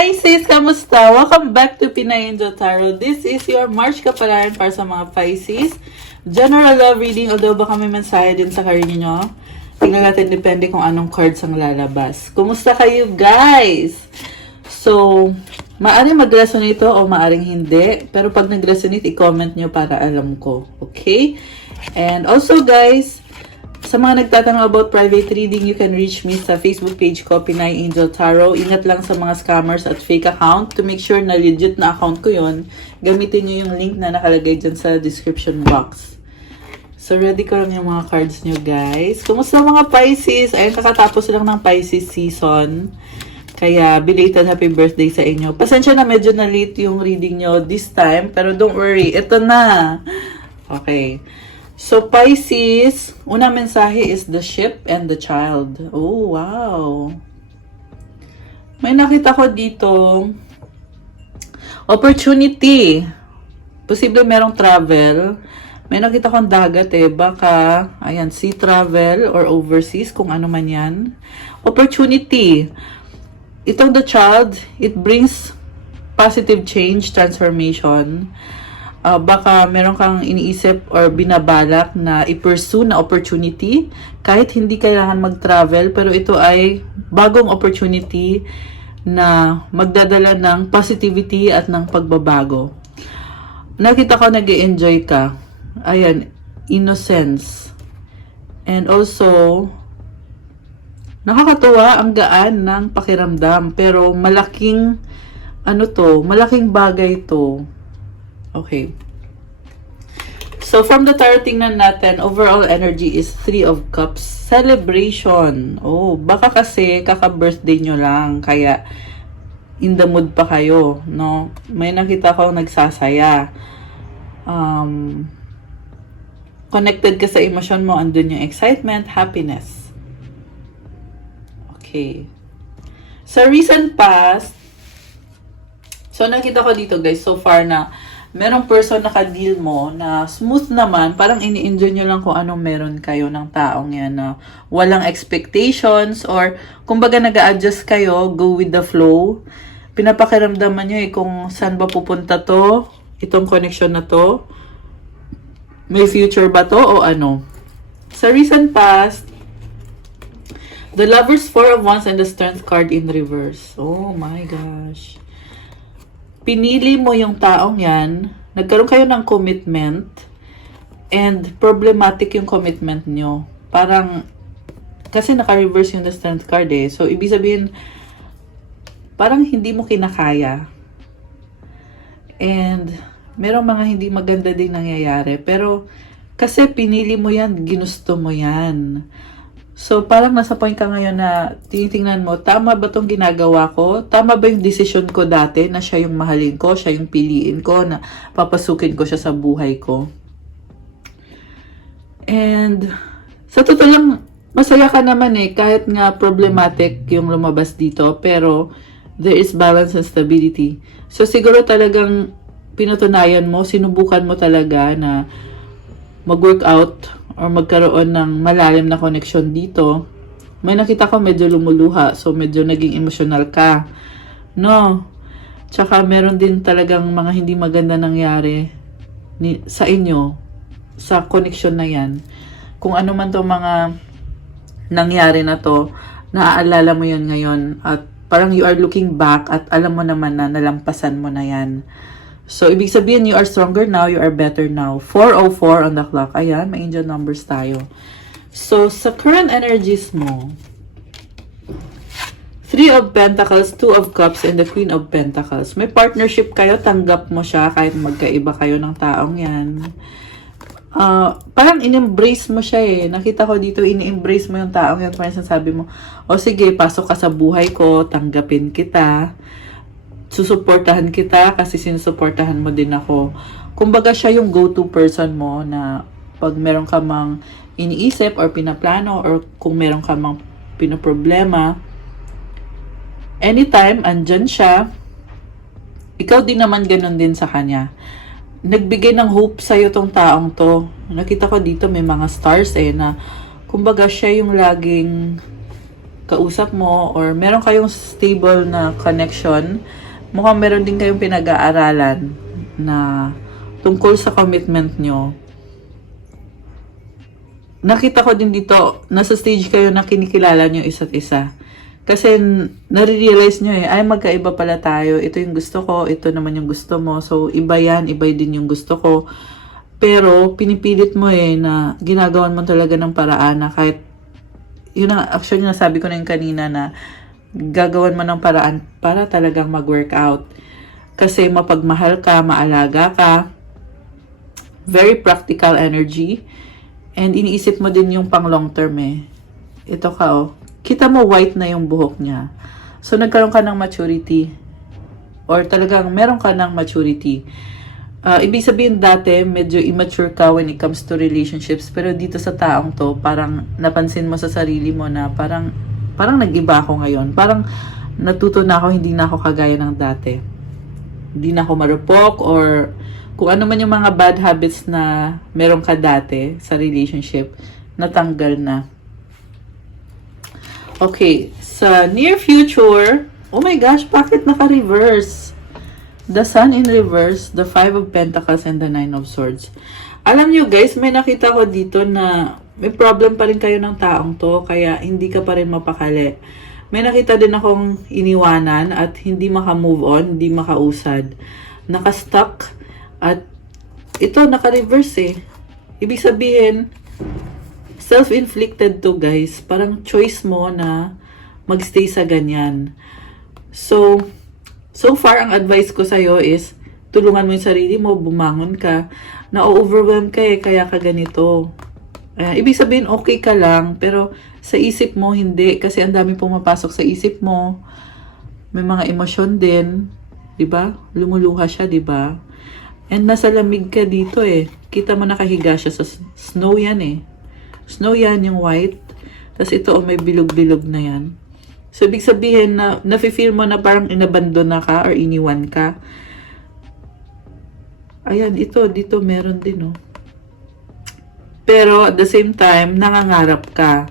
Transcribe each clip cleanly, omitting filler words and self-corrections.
Pisces! Kamusta? Welcome back to Pinay Angel Tarot. This is your March kapalaran para sa mga Pisces. General love reading, although baka may mensahe din sa karir nyo. Tingnan natin, depende kung anong cards ang lalabas. Kumusta kayo, guys? So, maaring mag-resonate ito o maaring hindi. Pero pag nag-resonate, i-comment nyo para alam ko. Okay? And also, guys, sa mga nagtatanong about private reading, you can reach me sa Facebook page ko, Pinay Angel Tarot. Ingat lang sa mga scammers at fake account. To make sure na legit na account ko yon, gamitin nyo yung link na nakalagay dyan sa description box. So, ready ko lang yung mga cards nyo, guys. Kumusta mga Pisces? Ayun, kakatapos lang ng Pisces season. Kaya, belated happy birthday sa inyo. Pasensya na medyo na late yung reading nyo this time. Pero don't worry, ito na. Okay. So, Pisces, unang mensahe is the ship and the child. Oh, wow. May nakita ko dito, opportunity. Posible merong travel. May nakita kong dagat baka, ayan, sea travel or overseas, kung ano man yan. Opportunity. Itong the child, it brings positive change, transformation. Baka meron kang iniisip or binabalak na i-pursue na opportunity kahit hindi kailangan mag-travel, pero ito ay bagong opportunity na magdadala ng positivity at ng pagbabago. Nakita ko nag-i-enjoy ka. Ayan, innocence. And also, nakakatuwa ang gaan ng pakiramdam, pero malaking malaking bagay to. Okay. So, from the tarot, tingnan natin, overall energy is 3 of Cups. Celebration. Oh, baka kasi kaka-birthday nyo lang, kaya in the mood pa kayo, no? May nakita ko nagsasaya. Connected ka sa emosyon mo, andun yung excitement, happiness. Okay. Sa recent past, so nakita ko dito, guys, so far na merong person na ka-deal mo na smooth naman, parang ini-enjoy nyo lang kung anong meron kayo ng taong yan na walang expectations or kumbaga nag-a-adjust kayo, go with the flow. Pinapakiramdaman nyo kung saan ba pupunta to, itong connection na to. May future ba to o ano? Sa recent past, the Lovers, 4 of Wands and the Strength card in reverse. Oh my gosh. Pinili mo yung taong yan, nagkaroon kayo ng commitment, and problematic yung commitment nyo. Parang, kasi naka-reverse yung the Strength card So, ibig sabihin, parang hindi mo kinakaya. And, merong mga hindi maganda din nangyayari. Pero, kasi pinili mo yan, ginusto mo yan. So, parang nasa point ka ngayon na tinitingnan mo, tama ba itong ginagawa ko? Tama ba yung decision ko dati na siya yung mahalin ko, siya yung piliin ko, na papasukin ko siya sa buhay ko? And, sa totoo lang, masaya ka naman kahit nga problematic yung lumabas dito, pero there is balance and stability. So, siguro talagang pinutunayan mo, sinubukan mo talaga na mag-work out or magkaroon ng malalim na connection dito. May nakita ko medyo lumuluha. So, medyo naging emotional ka. No? Tsaka, meron din talagang mga hindi maganda nangyari sa inyo. Sa connection na yan. Kung ano man to mga nangyari na to, naaalala mo yan ngayon. At parang you are looking back at alam mo naman na nalampasan mo na yan. So, ibig sabihin, you are stronger now, you are better now. 4:04 on the clock. Ayan, may angel numbers tayo. So, sa current energies mo, 3 of Pentacles, 2 of Cups, and the Queen of Pentacles. May partnership kayo, tanggap mo siya kahit magkaiba kayo ng taong yan. Parang in-embrace mo siya Nakita ko dito, in-embrace mo yung taong yan. Parang sabi mo, o sige, pasok ka sa buhay ko, tanggapin kita. Susuportahan kita kasi sinusuportahan mo din ako. Kumbaga siya yung go-to person mo na pag meron ka mang iniisip or pinaplano or kung meron ka mang pinoproblema, anytime, andyan siya. Ikaw din naman ganun din sa kanya. Nagbigay ng hope sa'yo tong taong to. Nakita ko dito may mga stars na kumbaga siya yung laging kausap mo or meron kayong stable na connection, mukhang meron din kayong pinag-aaralan na tungkol sa commitment nyo. Nakita ko din dito, nasa stage kayo na kinikilala nyo isa't isa. Kasi nare-realize nyo ay magkaiba pala tayo. Ito yung gusto ko, ito naman yung gusto mo. So, iba yan, iba din yung gusto ko. Pero, pinipilit mo na ginagawan mo talaga ng paraan na kahit, yun ang actually nasabi ko na yung kanina na gagawan mo ng paraan para talagang mag-workout. Kasi mapagmahal ka, maalaga ka, very practical energy, and iniisip mo din yung pang long term Ito ka kita mo white na yung buhok niya. So, nagkaroon ka ng maturity. Or talagang meron ka ng maturity. Ibig sabihin dati, medyo immature ka when it comes to relationships. Pero dito sa taong to, parang napansin mo sa sarili mo na parang nag-iba ako ngayon. Parang natuto na ako, hindi na ako kagaya ng dati. Hindi na ako marupok or kung ano man yung mga bad habits na meron ka dati sa relationship, natanggal na. Okay, sa near future, oh my gosh, bakit naka-reverse? The Sun in reverse, the Five of Pentacles, and the Nine of Swords. Alam nyo guys, may nakita ko dito na may problem pa rin kayo ng taong to, kaya hindi ka pa rin mapakali. May nakita din akong iniwanan at hindi maka-move on, hindi makausad. Naka-stuck at ito naka-reverse Ibig sabihin, self-inflicted to guys. Parang choice mo na magstay sa ganyan. So far, ang advice ko sa'yo is, tulungan mo yung sarili mo, bumangon ka. Na-overwhelm ka kaya ka ganito. Ibig sabihin, okay ka lang, pero sa isip mo, hindi. Kasi ang dami pumapasok sa isip mo. May mga emosyon din. Diba? Lumuluha siya, diba? And nasa lamig ka dito Kita mo nakahiga siya sa snow yan Snow yan, yung white. Tapos ito, may bilog-bilog na yan. So, ibig sabihin na nafe-feel mo na parang inabandon na ka or iniwan ka. Ayan, dito meron din Pero, at the same time, nangangarap ka.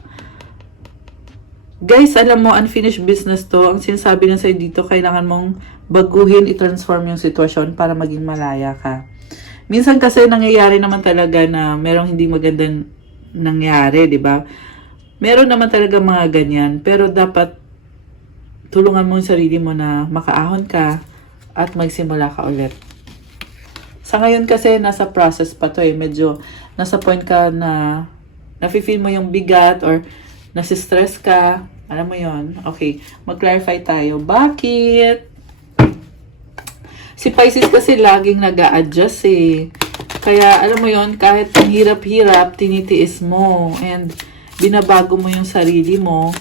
Guys, alam mo, unfinished business to. Ang sinasabi na sa'yo dito, kailangan mong baguhin, i-transform yung sitwasyon para maging malaya ka. Minsan kasi nangyayari naman talaga na merong hindi magandang nangyari, di ba? Meron naman talaga mga ganyan, pero dapat tulungan mo yung sarili mo na makaahon ka at magsimula ka ulit. Sa ngayon kasi, nasa process pa to medyo nasa point ka na nafe-feel mo yung bigat or nasistress ka. Alam mo yon. Okay, mag-clarify tayo. Bakit? Si Pisces kasi laging nag-a-adjust Kaya, alam mo yon, kahit ang hirap-hirap, tinitiis mo. And, binabago mo yung sarili mo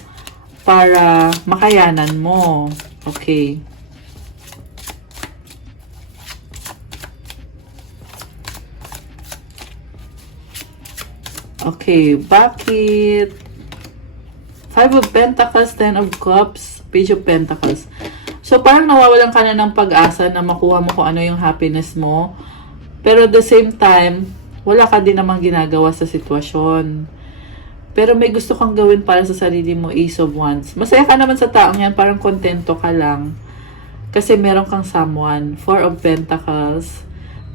para makayanan mo. Okay. Okay, bakit? Five of Pentacles, Ten of Cups, Page of Pentacles. So, parang nawawalan ka na ng pag-asa na makuha mo kung ano yung happiness mo. Pero at the same time, wala ka din namang ginagawa sa sitwasyon. Pero may gusto kang gawin para sa sarili mo, Ace of Wands. Masaya ka naman sa taong yan, parang kontento ka lang. Kasi meron kang someone. Four of Pentacles.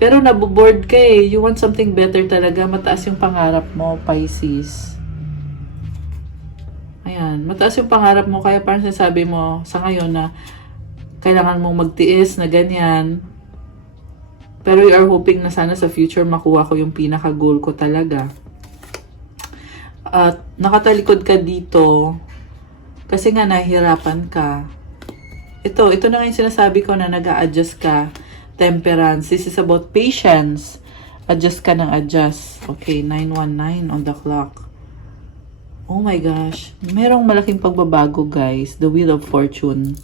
Pero naboboard ka You want something better talaga. Mataas yung pangarap mo, Pisces. Ayan. Mataas yung pangarap mo. Kaya parang sinasabi mo sa ngayon na kailangan mong magtiis na ganyan. Pero you are hoping na sana sa future makuha ko yung pinaka-goal ko talaga. At nakatalikod ka dito kasi nga nahihirapan ka. Ito na nga yung sinasabi ko na nag-a-adjust ka. Temperance. This is about patience. Adjust ka ng adjust. Okay, 919 on the clock. Oh my gosh. Merong malaking pagbabago guys. The Wheel of Fortune.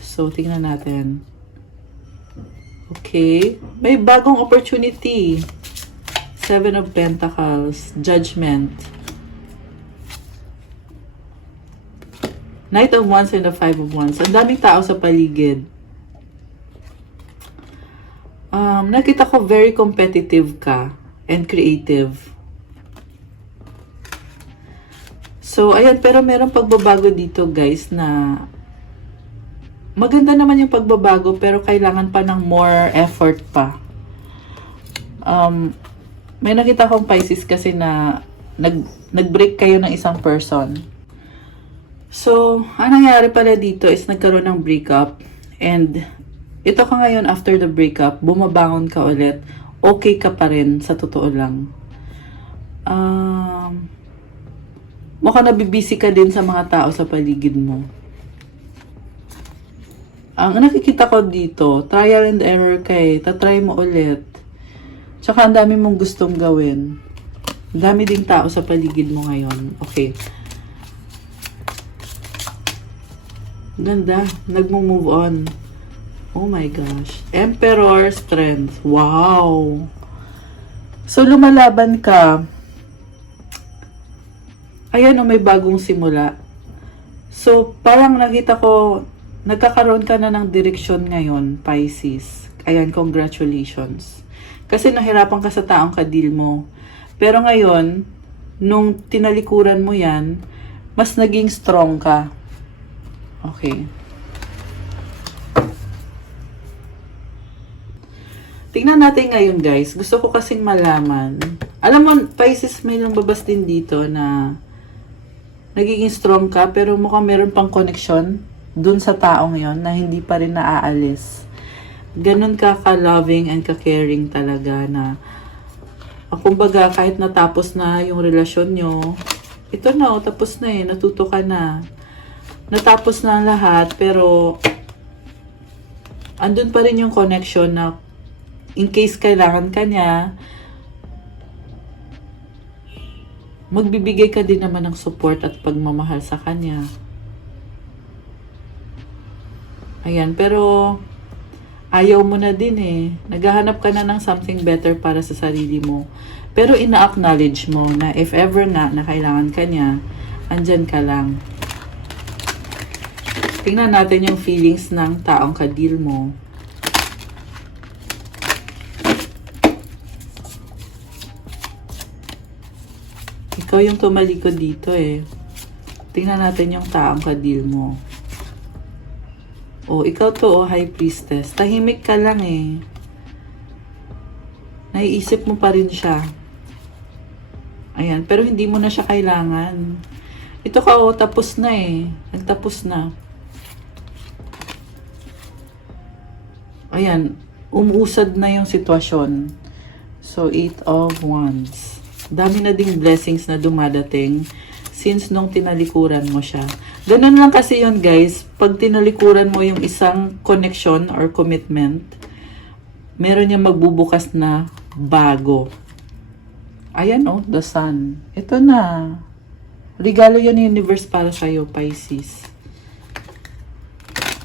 So, tingnan natin. Okay. May bagong opportunity. Seven of Pentacles. Judgment. Knight of Wands and the Five of Wands. Ang daming tao sa paligid. Nakita ko very competitive ka and creative. So, ayan, pero merong pagbabago dito, guys, na maganda naman yung pagbabago, pero kailangan pa ng more effort pa. May nakita akong Pisces kasi na nag-break kayo ng isang person. So, ang nangyari pala dito is nagkaroon ng breakup. And, ito ka ngayon after the breakup, bumabangon ka ulit. Okay ka pa rin, sa totoo lang. Mukhang nabibisi ka din sa mga tao sa paligid mo. Ang nakikita ko dito, trial and error ka eh. Tatry mo ulit. Tsaka ang dami mong gustong gawin. Ang dami ding tao sa paligid mo ngayon. Okay. Ganda. Nagmo-move on. Oh my gosh. Emperor Strength. Wow. So, lumalaban ka. Ayan o, may bagong simula. So, parang nakita ko, nagkakaroon ka na ng direksyon ngayon, Pisces. Ayan, congratulations. Kasi nahirapan ka sa taong kadil mo. Pero ngayon, nung tinalikuran mo yan, mas naging strong ka. Okay. Tingnan natin ngayon, guys. Gusto ko kasing malaman. Alam mo, Pisces, may nambabas din dito na nagiging strong ka, pero mukhang meron pang connection dun sa taong yon na hindi pa rin naaalis. Ganun ka ka-loving and ka-caring talaga na, kumbaga, kahit natapos na yung relasyon nyo, ito na, tapos na eh, natuto ka na. Natapos na ang lahat, pero andun pa rin yung connection na in case kailangan ka niya, magbibigay ka din naman ng support at pagmamahal sa kanya. Ayan, pero ayaw mo na din eh. Naghahanap ka na ng something better para sa sarili mo. Pero ina-acknowledge mo na if ever nga na kailangan ka niya, andyan ka lang. Tingnan natin yung feelings ng taong kadil mo. Ikaw yung tumalikod dito eh. Tingnan natin yung taong kadil mo. Oh, ikaw to, oh, High Priestess. Tahimik ka lang eh. Naiisip mo pa rin siya. Ayan, pero hindi mo na siya kailangan. Ito ka, oh, tapos na eh. Nagtapos na. Ayan, umuusad na yung sitwasyon. So, 8 of Wands. Dami na ding blessings na dumadating since nung tinalikuran mo siya. Ganun lang kasi yun, guys. Pag tinalikuran mo yung isang connection or commitment, meron yung magbubukas na bago. Ayan oh, the sun. Ito na. Regalo yun ng universe para sa'yo, Pisces.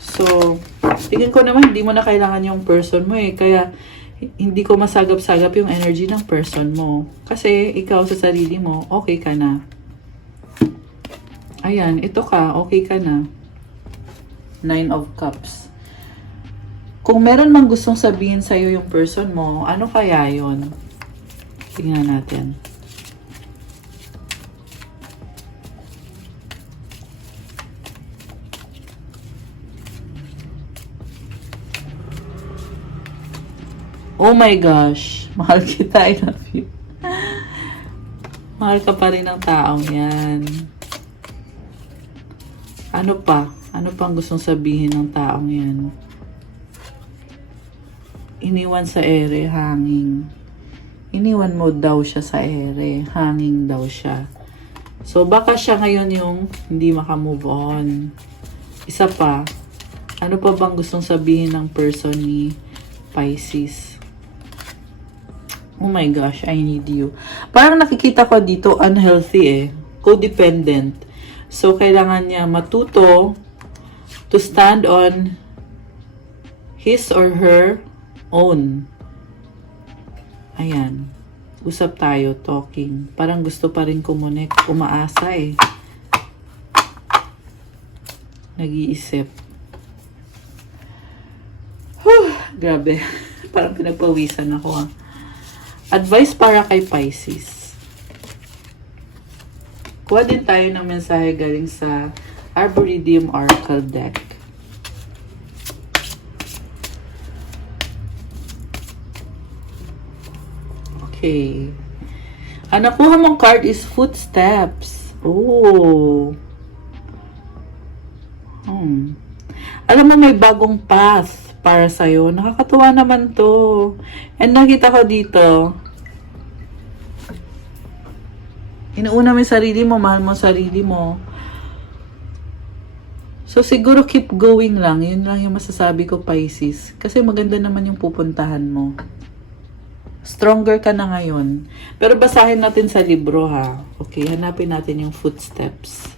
So, tingin ko naman, hindi mo na kailangan yung person mo eh. Kaya, hindi ko masagap-sagap yung energy ng person mo. Kasi, ikaw sa sarili mo, okay ka na. Ayan, ito ka, okay ka na. 9 of Cups. Kung meron mang gustong sabihin sa'yo yung person mo, ano kaya yon? Tingnan natin. Oh my gosh. Mahal kita. I love you. Mahal ka pa rin ng taong yan. Ano pa? Ano pang gustong sabihin ng taong yan? Iniwan sa ere, hanging. Iniwan mo daw siya sa ere, hanging daw siya. So, baka siya ngayon yung hindi makamove on. Isa pa, ano pa bang gustong sabihin ng person ni Pisces? Oh my gosh, I need you. Parang nakikita ko dito, unhealthy eh. Codependent. So, kailangan niya matuto to stand on his or her own. Ayan. Usap tayo, talking. Parang gusto pa rin kumonek. Umaasa eh. Nag-iisip. Grabe. Parang pinagpawisan ako Advice para kay Pisces. Kuha din tayo ng mensahe galing sa Arboretum Oracle deck. Okay. Ang nakuha mong card is Footsteps. Oh. Alam mo, may bagong path para sa'yo. Nakakatuwa naman to. And nakita ko dito, inuuna mo yung sarili mo, mahal mo sarili mo. So, siguro keep going lang. Yun lang yung masasabi ko, Pisces. Kasi maganda naman yung pupuntahan mo. Stronger ka na ngayon. Pero basahin natin sa libro, ha? Okay, hanapin natin yung Footsteps.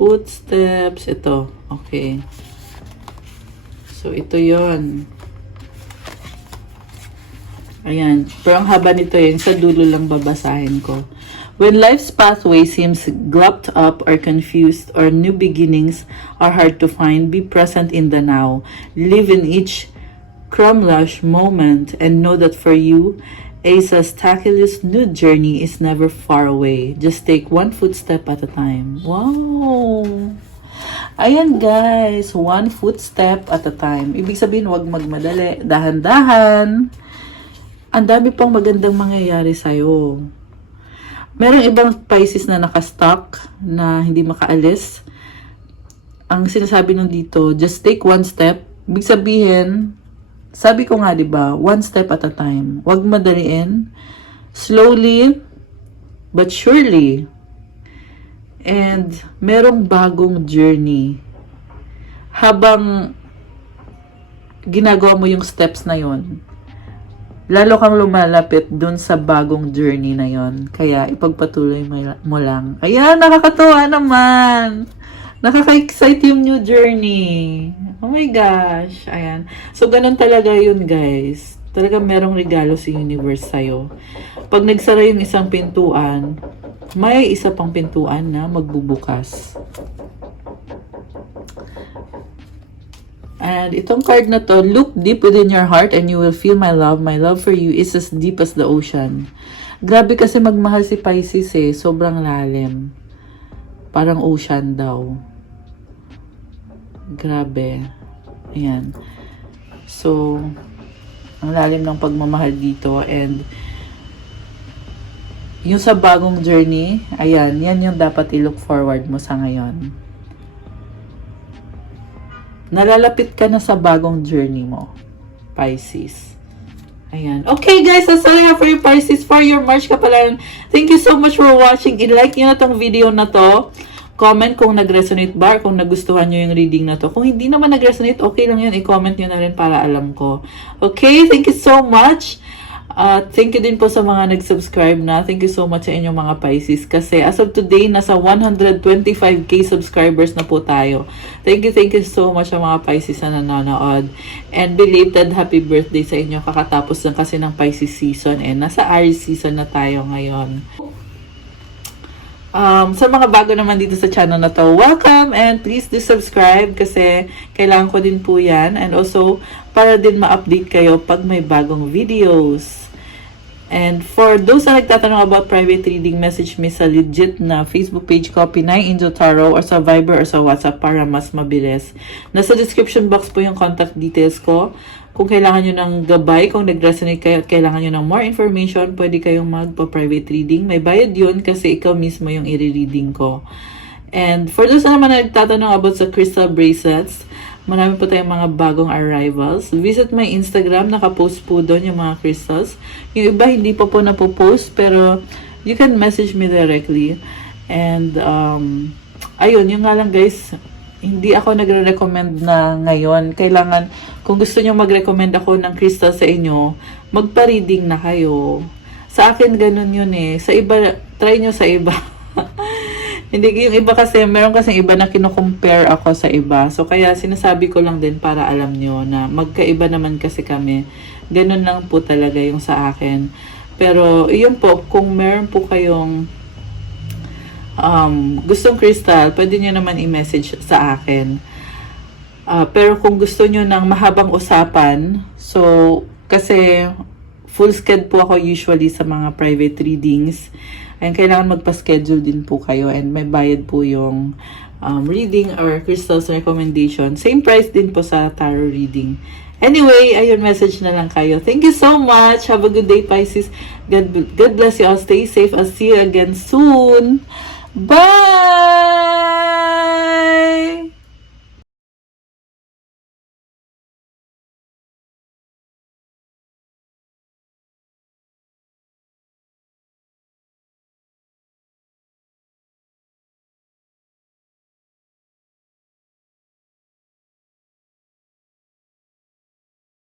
Footsteps. Ito. Okay. So, ito yon. Ayan. Pero ang haba nito yun. Sa dulo lang babasahin ko. When life's pathway seems glubbed up or confused or new beginnings are hard to find, be present in the now. Live in each crumlush moment and know that for you, Asa's Taculus new journey is never far away. Just take one footstep at a time. Wow! Ayan guys, one footstep at a time. Ibig sabihin, huwag magmadali. Dahan-dahan. Ang dami pang magandang mangyayari sa'yo. Merong ibang Pisces na nakastock, na hindi makaalis. Ang sinasabi nung dito, just take one step. Ibig sabihin, sabi ko nga, diba, one step at a time. Huwag madaliin. Slowly, but surely. And merong bagong journey. Habang ginagawa mo yung steps na yon, lalo kang lumalapit dun sa bagong journey na yon. Kaya ipagpatuloy mo lang. Ayan, nakakatuwa naman. Nakaka-excite yung new journey. Oh my gosh. Ayan. So, ganun talaga yun, guys. Talaga merong regalo si universe sa'yo. Pag nagsara yung isang pintuan, may isa pang pintuan na magbubukas. And itong card na to, look deep within your heart and you will feel my love. My love for you is as deep as the ocean. Grabe kasi magmahal si Pisces eh. Sobrang lalim. Parang ocean daw. Grabe. Ayan. So, ang lalim ng pagmamahal dito. And, yung sa bagong journey, ayan, yan yung dapat i-look forward mo sa ngayon. Nalalapit ka na sa bagong journey mo, Pisces. Ayan. Okay guys, that's all I have for you, Pisces, for your March Kapalaran. Thank you so much for watching. I-like nyo na tong video na to. Comment kung nag-resonate ba, kung nagustuhan nyo yung reading na to. Kung hindi naman nag-resonate, okay lang yun. I-comment nyo na rin para alam ko. Okay, thank you so much. Thank you din po sa mga nag-subscribe na. Thank you so much sa inyong mga Pisces. Kasi as of today, nasa 125k subscribers na po tayo. Thank you so much sa mga Pisces na nanonood. And belated happy birthday sa inyo. Kakatapos lang kasi ng Pisces season. And nasa Aries season na tayo ngayon. Sa mga bago naman dito sa channel na to, welcome and please do subscribe kasi kailangan ko din po yan. And also, para din ma-update kayo pag may bagong videos. And for those na nagtatanong about private reading, message me sa legit na Facebook page ko, Pinay Angel Tarot, or sa Viber or sa WhatsApp para mas mabilis. Nasa description box po yung contact details ko. Kung kailangan nyo ng gabay, kung nag-resonate kayo at kailangan nyo ng more information, pwede kayong magpa-private reading. May bayad yun kasi ikaw mismo yung i-reading ko. And for those na naman nagtatanong about sa crystal bracelets, marami po tayong mga bagong arrivals. Visit my Instagram, nakapost po doon yung mga crystals. Yung iba hindi pa po napopost, pero you can message me directly. And, ayun, yung nga lang guys, hindi ako nagre-recommend na ngayon. Kailangan, kung gusto nyo mag-recommend ako ng crystal sa inyo, magpa-reading na kayo. Sa akin, ganun yun eh. Sa iba, try nyo sa iba. Hindi, yung iba kasi, meron kasi iba na kino-compare ako sa iba. So, kaya sinasabi ko lang din para alam nyo na magkaiba naman kasi kami. Ganun lang po talaga yung sa akin. Pero, yun po, kung meron po kayong gustong crystal, pwede nyo naman i-message sa akin. Pero kung gusto nyo ng mahabang usapan, so, kasi full sched po ako usually sa mga private readings. And kailangan magpa-schedule din po kayo. And may bayad po yung reading or crystals recommendation. Same price din po sa tarot reading. Anyway, ayun, message na lang kayo. Thank you so much. Have a good day, Pisces. God bless you all. Stay safe. I'll see you again soon. Bye!